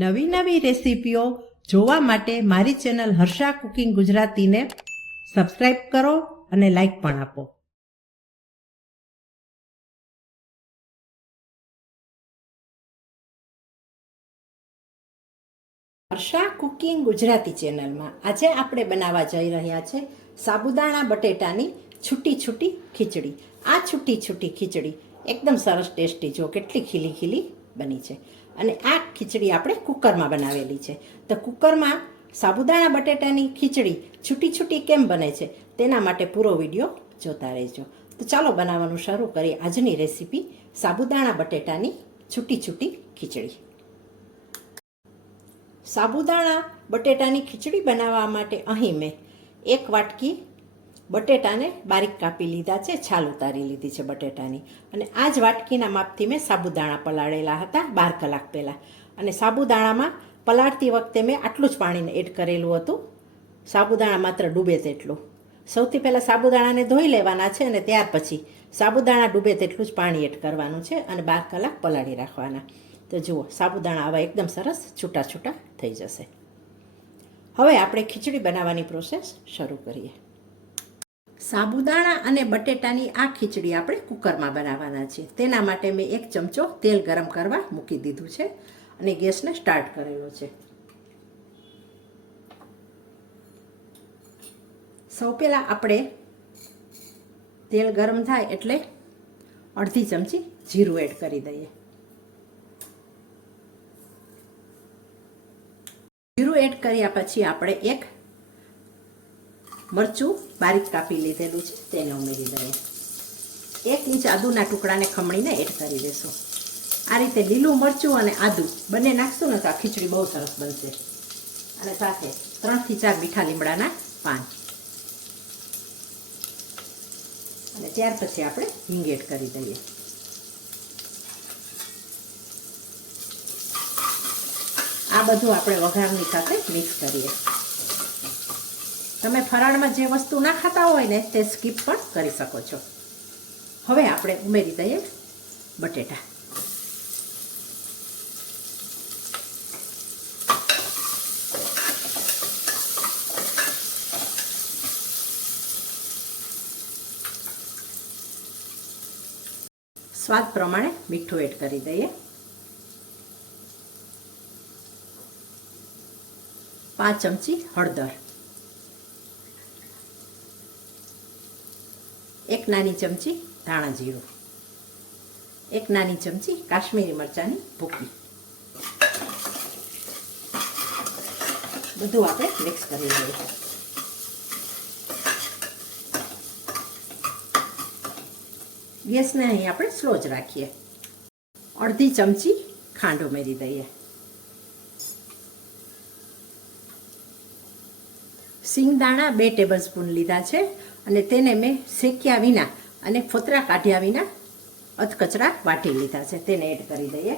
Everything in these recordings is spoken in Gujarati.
નવી નવી રેસીપીઓ જોવા માટે મારી ચેનલ હર્ષા કુકિંગ ગુજરાતીને સબસ્ક્રાઈબ કરો અને લાઈક પણ આપો. હર્ષા કુકિંગ ગુજરાતી ચેનલમાં આજે આપણે બનાવવા જઈ રહ્યા છે સાબુદાણા બટેટાની છૂટી છૂટી ખીચડી. આ છૂટી છૂટી ખીચડી એકદમ સરસ ટેસ્ટી, જો કેટલી ખીલી ખીલી બની છે. અને આ ખીચડી આપણે કુકરમાં બનાવેલી છે. તો કુકરમાં સાબુદાણા, બટેટાની ખીચડી છૂટી છૂટી કેમ બને છે, તેના માટે પૂરો વીડિયો જોતા રહેજો. તો ચાલો બનાવવાનું શરૂ કરીએ આજની રેસીપી સાબુદાણા, બટેટાની છૂટી છૂટી ખીચડી. સાબુદાણા, બટેટાની ખીચડી બનાવવા માટે અહીં મેં એક વાટકી બટેટાને બારીક કાપી લીધા છે, છાલ ઉતારી લીધી છે બટેટાની. અને આ જ વાટકીના માપથી મેં સાબુદાણા પલાળેલા હતા બાર કલાક પહેલાં. અને સાબુદાણામાં પલાળતી વખતે મેં આટલું જ પાણીને એડ કરેલું હતું. સાબુદાણા માત્ર ડૂબે તેટલું. સૌથી પહેલાં સાબુદાણાને ધોઈ લેવાના છે અને ત્યાર પછી સાબુદાણા ડૂબે તેટલું જ પાણી એડ કરવાનું છે અને બાર કલાક પલાળી રાખવાના. તો જુઓ, સાબુદાણા આવા એકદમ સરસ છૂટા છૂટા થઈ જશે. હવે આપણે ખીચડી બનાવવાની પ્રોસેસ શરૂ કરીએ. સાબુદાણા અને બટેટાની આ ખીચડી આપણે કુકરમાં બનાવવાના છે. તેના માટે મેં એક ચમચો તેલ ગરમ કરવા મૂકી દીધું છે અને ગેસને સ્ટાર્ટ કરેલો છે. સૌ પહેલાં આપણે તેલ ગરમ થાય એટલે અડધી ચમચી જીરું એડ કરી દઈએ. જીરું એડ કર્યા પછી આપણે એક મરચું બારીક કાપી લીધેલું છે, તેને ઉમેરી દઈએ. એક ઇંચ આદુના ટુકડાને ખમણીને એડ કરી દેશું. આ રીતે લીલું મરચું અને આદુ બંને નાખશું ને તો આ ખીચડી બહુ સરસ બનશે. અને સાથે ત્રણથી ચાર મીઠા લીમડાના પાન. અને ત્યાર પછી આપણે હિંગ એડ કરી દઈએ. આ બધું આપણે વઘારની સાથે મિક્સ કરીએ. તમે ફરાળમાં જે વસ્તુ ના ખાતા હોય ને તે સ્કીપ પણ કરી શકો છો. હવે આપણે ઉમેરી દઈએ બટેટા. સ્વાદ પ્રમાણે મીઠું એડ કરી દઈએ. પાંચ ચમચી હળદર. એક નાની ચમચી ધાણા જીરું, એક નાની ચમચી કાશ્મીરી મરચાંની ભૂકી બધું આપણે મિક્સ કરી લઈએ ગેસને અહીં આપણે સ્લો જ રાખીએ. અડધી ચમચી ખાંડ ઉમેરી દઈએ. સિંગદાણા બે ટેબલ સ્પૂન લીધા છે. અને તેને મેં શેક્યા વિના અને ફોતરા કાઢ્યા વિના અધકચરા વાટી લીધા છે. તેને એડ કરી દઈએ.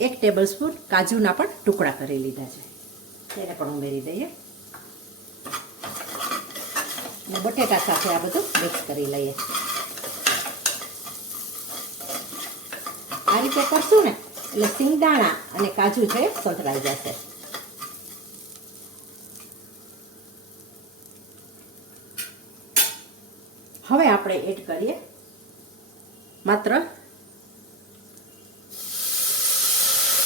એક ટેબલ સ્પૂન કાજુના પણ ટુકડા કરી લીધા છે. તેને પણ ઉમેરી દઈએ. અને બટેટા સાથે આ બધું મિક્સ કરી લઈએ. આ રીતે કરશું ને, એટલે સિંગદાણા અને કાજુ છે સંતળાઈ જશે હવે આપણે એડ કરીએ. માત્ર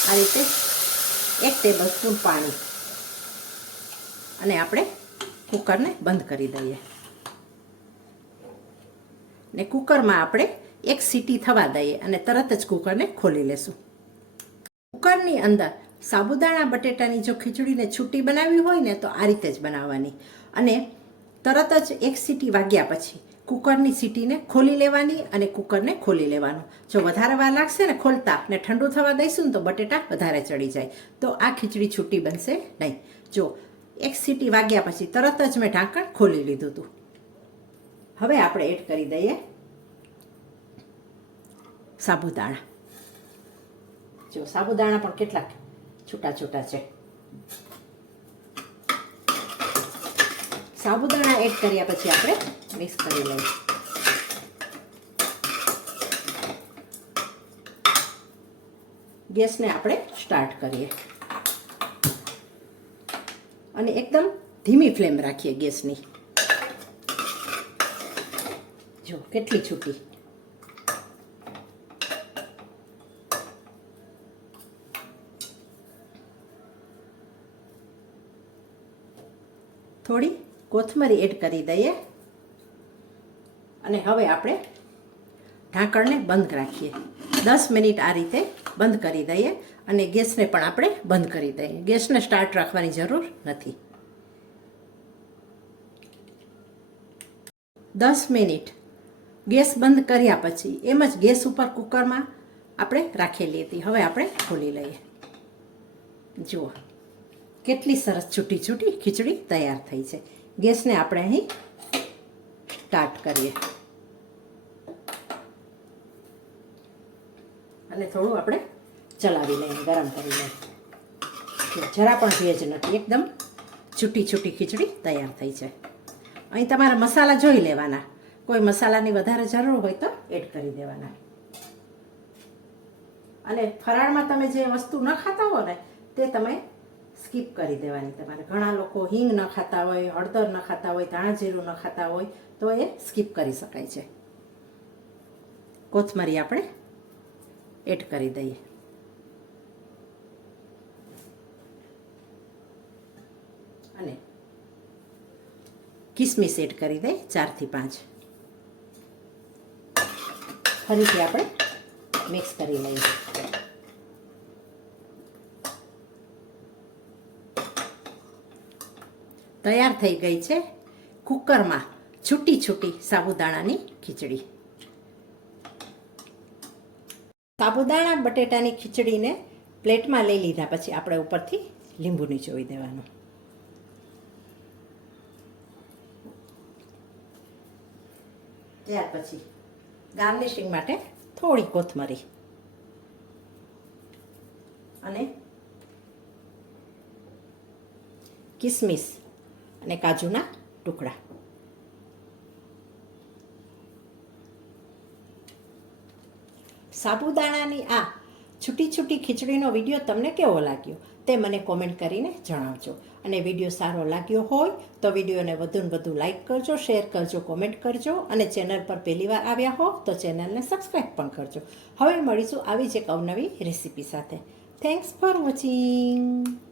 આ રીતે એક ટેબલ સ્પૂન પાણી. અને આપણે કુકરને બંધ કરી દઈએ. ને કુકરમાં આપણે એક સીટી થવા દઈએ અને તરત જ કુકરને ખોલી લેશું. કુકરની અંદર સાબુદાણા, બટેટાની જો ખીચડીને છૂટી બનાવવી હોય ને તો આ રીતે જ બનાવવાની. અને તરત જ એક સીટી વાગ્યા પછી કુકરની સીટીને ખોલી લેવાની અને કુકરને ખોલી લેવાનું. જો વધારે વાર લાગશે ને ખોલતા ને ઠંડુ થવા દઈશું ને તો બટેટા વધારે ચડી જાય. તો આ ખીચડી છૂટી બનશે નહીં. જો એક સીટી વાગ્યા પછી તરત જ મેં ઢાંકણ ખોલી લીધું હતું. હવે આપણે એડ કરી દઈએ સાબુદાણા. જો સાબુદાણા પણ કેટલાક છૂટા છૂટા છે. સાબુદાણા એડ કર્યા પછી આપણે મિક્સ કરી લઈએ ગેસને આપણે સ્ટાર્ટ કરીએ. અને એકદમ ધીમી ફ્લેમ રાખીએ ગેસની. જો, કેટલી છૂટી. થોડી કોથમરી એડ કરી દઈએ. અને હવે આપણે ઢાંકણને બંધ રાખીએ. દસ મિનિટ આ રીતે બંધ કરી દઈએ અને ગેસને પણ આપણે બંધ કરી દઈએ. ગેસને સ્ટાર્ટ રાખવાની જરૂર નથી. દસ મિનિટ. ગેસ બંધ કર્યા પછી એમ જ ગેસ ઉપર કુકરમાં આપણે રાખેલી હતી હવે આપણે ખોલી લઈએ. જુઓ. કેટલી સરસ છૂટી છૂટી ખીચડી તૈયાર થઈ છે. ગેસને આપણે અહીં સ્ટાર્ટ કરીએ. અને થોડું આપણે ચલાવી લઈએ, ગરમ કરી લઈએ. જરા પણ ભેજ નથી, એકદમ છૂટી છૂટી ખીચડી તૈયાર થઈ છે. અહીં તમારે મસાલા જોઈ લેવાના. કોઈ મસાલાની વધારે જરૂર હોય તો એડ કરી દેવાના. અને ફરાળમાં તમે જે વસ્તુ ન ખાતા હો ને, તે તમે સ્કીપ કરી દેવાની. તમારે ઘણા લોકો હિંગ ન ખાતા હોય, હળદર ન ખાતા હોય ધાણા જીરું ન ખાતા હોય, તો એ સ્કીપ કરી શકાય છે. કોથમરી આપણે એડ કરી દઈએ. અને કિસમિસ એડ કરી દઈએ ચારથી પાંચ. ફરીથી આપણે મિક્સ કરી લઈએ. તૈયાર થઈ ગઈ છે કુકરમાં છૂટી છૂટી સાબુદાણાની ખીચડી. સાબુદાણા, બટેટાની ખીચડીને પ્લેટમાં લઈ લીધા પછી આપણે ઉપરથી લીંબુ નીચોવી દેવાનું. ત્યાર પછી ગાર્નિશિંગ માટે થોડી કોથમરી અને કિસમિસ અને કાજુના ટુકડા. સાબુદાણાની આ છૂટી છૂટી ખીચડીનો વીડિયો તમને કેવો લાગ્યો તે મને કોમેન્ટ કરીને જણાવજો. અને વીડિયો સારો લાગ્યો હોય તો વિડીયોને વધુ ને વધુ લાઇક કરજો શેર કરજો કોમેન્ટ કરજો અને ચેનલ પર પહેલી વાર આવ્યા હો તો ચેનલને સબસ્ક્રાઈબ પણ કરજો. હવે મળીશું આવી જ એક અવનવી રેસીપી સાથે. Thanks for watching